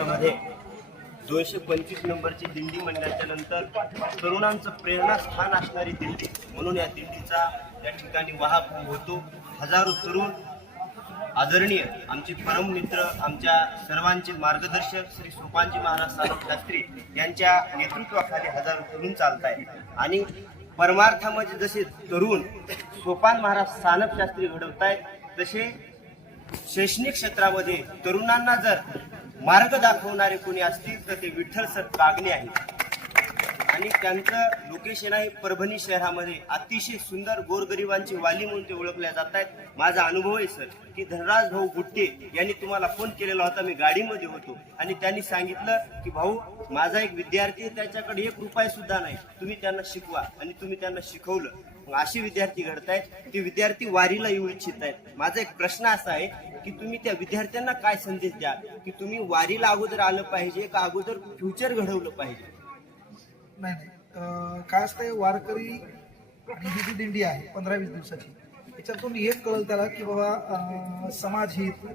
मध्ये दोनशे पंचवीस नंबरची दिंडी म्हणल्याच्या नंतर तरुणांचं प्रेरणास्थान असणारी दिंडी. म्हणून या दिंडीचा या ठिकाणी वाहक होतो. हजारो तरुण आदरणीय आमचे परम मित्र आमच्या सर्वांचे मार्गदर्शक श्री सोपानजी महाराज साहेब शास्त्री यांच्या नेतृत्वाखाली हजारो तरुण चालत आहेत आणि परमार्थामध्ये जसे तरुण सोपान महाराज सानप शास्त्री घडवतायत तसे शैक्षणिक क्षेत्रामध्ये तरुणांना जर मार्ग दाखवणारे कोणी असतील तर ते विठ्ठल सर बागणे आहेत. आणि त्यांचं लोकेशन आहे परभणी शहरामध्ये. अतिशय सुंदर गोरगरिबांची वाली म्हणून ते ओळखल्या जात आहेत माझा अनुभव आहे सर की धनराज भाऊ गुट्टे यांनी तुम्हाला फोन केलेला होता. मी गाडीमध्ये होतो. आणि त्यांनी सांगितलं की भाऊ माझा एक विद्यार्थी त्याच्याकडे एक रुपये सुद्धा नाही. तुम्ही त्यांना शिकवा. आणि तुम्ही त्यांना शिकवलं. मग विद्यार्थी विद्यार्थी घडतायत ते विद्यार्थी वारीला येऊ इच्छित आहेत माझा एक प्रश्न असा आहे की तुम्ही त्या विद्यार्थ्यांना काय संदेश द्या की तुम्ही वारीला अगोदर आलं पाहिजे का अगोदर फ्युचर घडवलं पाहिजे? नाही नाही. काय असतंय वारकरी आणि दिंडी आहे पंधरा वीस दिवसाची. याच्यातून एक कळलं त्याला की बाबा समाज हित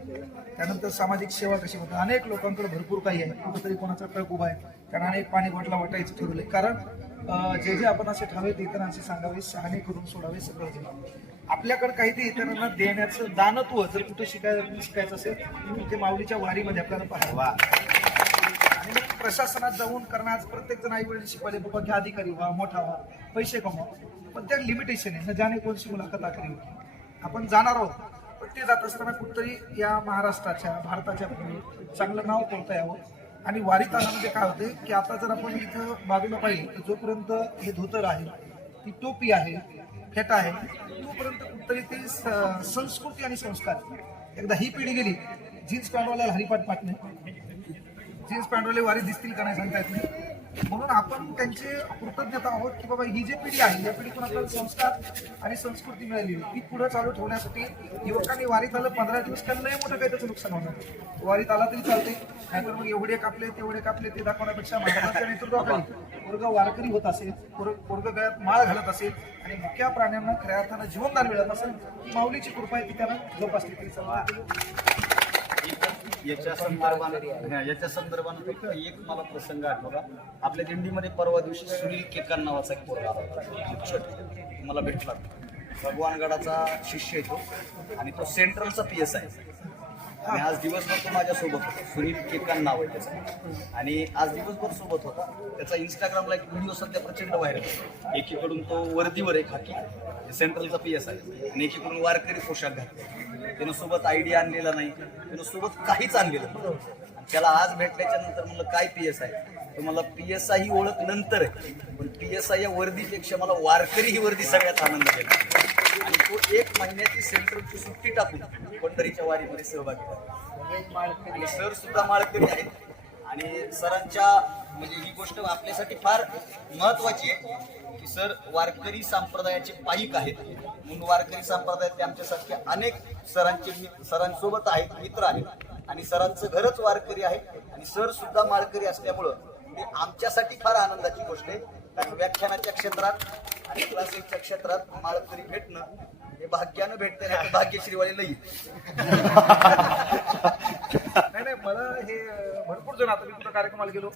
त्यानंतर सामाजिक सेवा कशी होते. अनेक लोकांकडे भरपूर काही आहे. कुठेतरी कोणाचा ट्रक उभा आहे. त्यांना अनेक पाणी बाटला वाटायचं ठरवलंय. कारण जे जे आपण असे ठावेत इतरांशी सांगावे शहाणे करून सोडावे सगळं जे. आपल्याकडे काहीतरी इतरांना देण्याचं दानत्व जर कुठं शिकायला शिकायचं असेल तर ते माऊलीच्या वारीमध्ये आपल्याला पाहावं आणि प्रशासनात जाऊन कारण आज प्रत्येक जण आई वडील शिकवायले बाबा घ्या अधिकारी व्हा मोठा व्हा पैसे कमवा. पण त्या लिमिटेशन आहे. न जाणे कोणची मुलाखत आखरी होती आपण जाणार आहोत. पण ते जात असताना कुठतरी या महाराष्ट्राच्या भारताच्या चांगलं नाव कोणतं यावं? आणि वारीत आल्यामध्ये काय होते की आता जर आपण इथं बाजूला पाहिलं तर जोपर्यंत हे धोतर आहे ती टोपी आहे फेट आहे तोपर्यंत कुठतरी ते स- संस्कृती आणि संस्कार. एकदा ही पिढी गेली जीन्स पॅन्टवाल्याला हरिपाठ पाठ नाही जीन्स पॅन्टवाले वारी दिसतील का नाही सांगता येत नाही. म्हणून आपण त्यांचे कृतज्ञता आहोत की बाबा ही जी पिढी आहे या पिढीतून आपल्याला संस्कार आणि संस्कृती मिळाली. ती पुढे चालू ठेवण्यासाठी युवकांनी वारीत आलं पंधरा दिवस त्यांना नाही मोठं काही त्याचं नुकसान होणार? वारीत आला तरी चालते नाहीतर मग एवढे कापले तेवढे कापले ते दाखवण्यापेक्षा महाराजांच्या नेतृत्वाखाली वर्ग वारकरी होत असेल वर्ग गळ्यात माळ घालत असेल आणि मुख्या प्राण्यांना खऱ्या अर्थानं जीवनदान मिळत असेल ही माऊलीची कृपा आहे ती त्यांना जोपासली तरी चालते याच्या संदर्भानं याच्या संदर्भानं फक्त एक मला प्रसंग आठवला आपल्या दिंडीमध्ये परवा दिवशी सुनील केकर नावाचा एक पोरगा आला छोटा मला भेटला. भगवानगडाचा शिष्य आहे तो. आणि तो सेंट्रलचा पी एस आहे आणि आज दिवसभर तो माझ्यासोबत होता. सुनील केकर नाव आहे त्याचं. आणि आज दिवसभर सोबत होता. त्याचा इंस्टाग्रामला एक व्हिडिओ सध्या प्रचंड व्हायरल आहे. एकीकडून तो वर्दीवर आहे खाकी सेंट्रलचा पी एस आहे. आणि एकीकडून वारकरी पोशाख घातला. त्यानं सोबत आयडिया आणलेला नाही. त्यानं सोबत काहीच आणलेलं नाही. आणि त्याला आज भेटल्याच्या नंतर म्हणलं काय पी एस आहे? तुम्हाला मला पी एस आय ही ओळख नंतर आहे. पण पी एस आय या वर्दीपेक्षा मला वारकरी ही वर्दी सगळ्यात आनंद केला आणि तो एक महिन्याची सेंट्रलची सुट्टी टाकून पंढरीच्या वारीमध्ये सहभागी झाला. आणि सर सुद्धा माळकरी आहेत. आणि सरांच्या म्हणजे ही गोष्ट आपल्यासाठी फार महत्वाची आहे की सर वारकरी संप्रदायाचे पाईक आहेत. म्हणून वारकरी संप्रदायात ते आमच्यासारखे अनेक सरांचे सरांसोबत आहेत मित्र आहेत. आणि सरांचं घरच वारकरी आहे. आणि सर सुद्धा माळकरी असल्यामुळं ही आमच्यासाठी फार आनंदाची गोष्ट आहे. कारण व्याख्यानाच्या क्षेत्रात आणि क्लासिकच्या क्षेत्रात माळकरी भेटणं हे भाग्यानं भेटते नाही भाग्यश्रीवाले नाही नाही मला हे भरपूर जण आता मी कुठं कार्यक्रमाला गेलो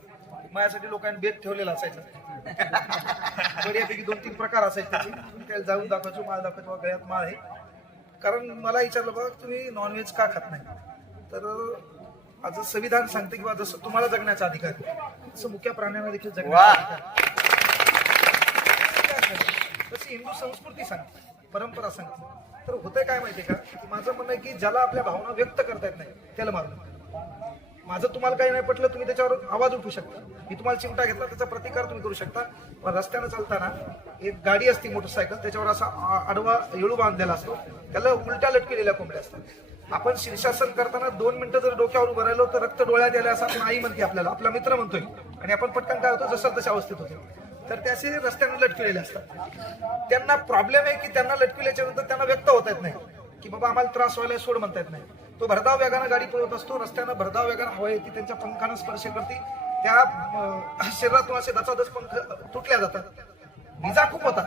माझ्यासाठी लोकांनी बेत ठेवलेला असायचा. बऱ्यापैकी दोन तीन प्रकार असायचे त्याला जाऊन दाखवायचो माळ दाखवायचो गळ्यात माळ आहे. कारण मला विचारलं बघा तुम्ही नॉनव्हेज का खात नाही? तर आज संविधान सांगते की बा जसं तुम्हाला जगण्याचा अधिकार तसं मुख्य प्राण्यांना देखील जगण्याचा अधिकार. तशी हिंदू संस्कृती सांगते. परंपरा सांगते तर होतंय काय माहितीये का? माझं म्हणणं आहे की ज्याला आपल्या भावना व्यक्त करता येत नाही त्याला मारून माझं तुम्हाला काही नाही पटलं तुम्ही त्याच्यावर आवाज उठू शकता. मी तुम्हाला चिमटा घेतला त्याचा प्रतिकार तुम्ही करू शकता. पण रस्त्यानं चालताना एक गाडी असते मोटरसायकल त्याच्यावर असा आडवा येळू बांधलेला असतो. त्याला उलट्या लटकेलेल्या कोंबड्या असतात. आपण शीर्षासन करताना दोन मिनिटं जर डोक्यावर उभं राहिलो तर रक्त डोळ्यात यायला असं आपण आई म्हणते आपल्याला आपला मित्र म्हणतोय. आणि आपण पटकन काय होतो? जसं तशा अवस्थेत होतो. तर ते असे रस्त्यानं लटकलेले असतात. त्यांना प्रॉब्लेम आहे की त्यांना लटकल्याच्या नंतर त्यांना व्यक्त होता येत नाही. की बाबा आम्हाला त्रास व्हायला सोड म्हणता येत नाही. तो भरधाव वेगानं गाडी पळत असतो रस्त्यानं भरधाव वेगानं हवा येते त्यांच्या पंखानं स्पर्श करते. त्या शरीरातून असे दचादच पंख तुटल्या जातात. विजा खूप होता.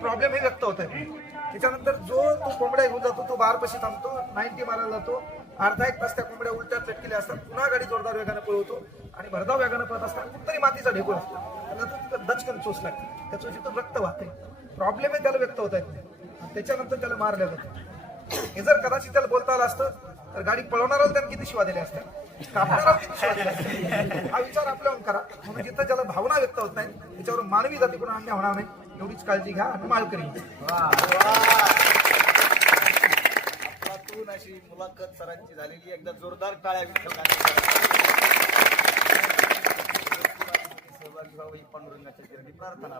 प्रॉब्लेम हे व्यक्त होत आहे. त्याच्यानंतर जो तो कोंबड्या घेऊन जातो तो बारपाशी थांबतो नाईन्टी मारायला जातो. अर्धा एक तास त्या कोंबड्या उलट्या चटकेल्या असतात. पुन्हा गाडी जोरदार वेगानं पळवतो आणि भरधाव वेगानं पळत असताना कुठतरी मातीचा ढेकूळ असतो. त्याला तो तिथं दचकन चोच लागते. त्याचं जिथून रक्त वाहते. प्रॉब्लेम आहे त्याला व्यक्त होता येत नाही त्याच्यानंतर त्याला मारलं जातं. हे जर कदाचित त्याला बोलता आलं असतं तर गाडी पळवणाराला त्याने किती शिवा दिल्या असत्या? किती शिवा दिल्या हा विचार आपल्याहून करा. म्हणून जिथं ज्याला भावना व्यक्त होत नाही त्याच्यावर मानवी जातीकडून अन्याय होणार नाही एवढीच काळजी घ्या आणि माळ करीन आपलातून अशी मुलाखत सरांची झालेली एकदा जोरदार टाळ्या विठ्ठल सहभागी व्हावं पांडुरंगाच्या चरणी प्रार्थना.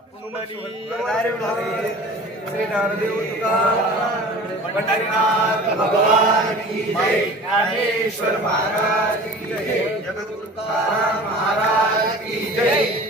महाराज की जय.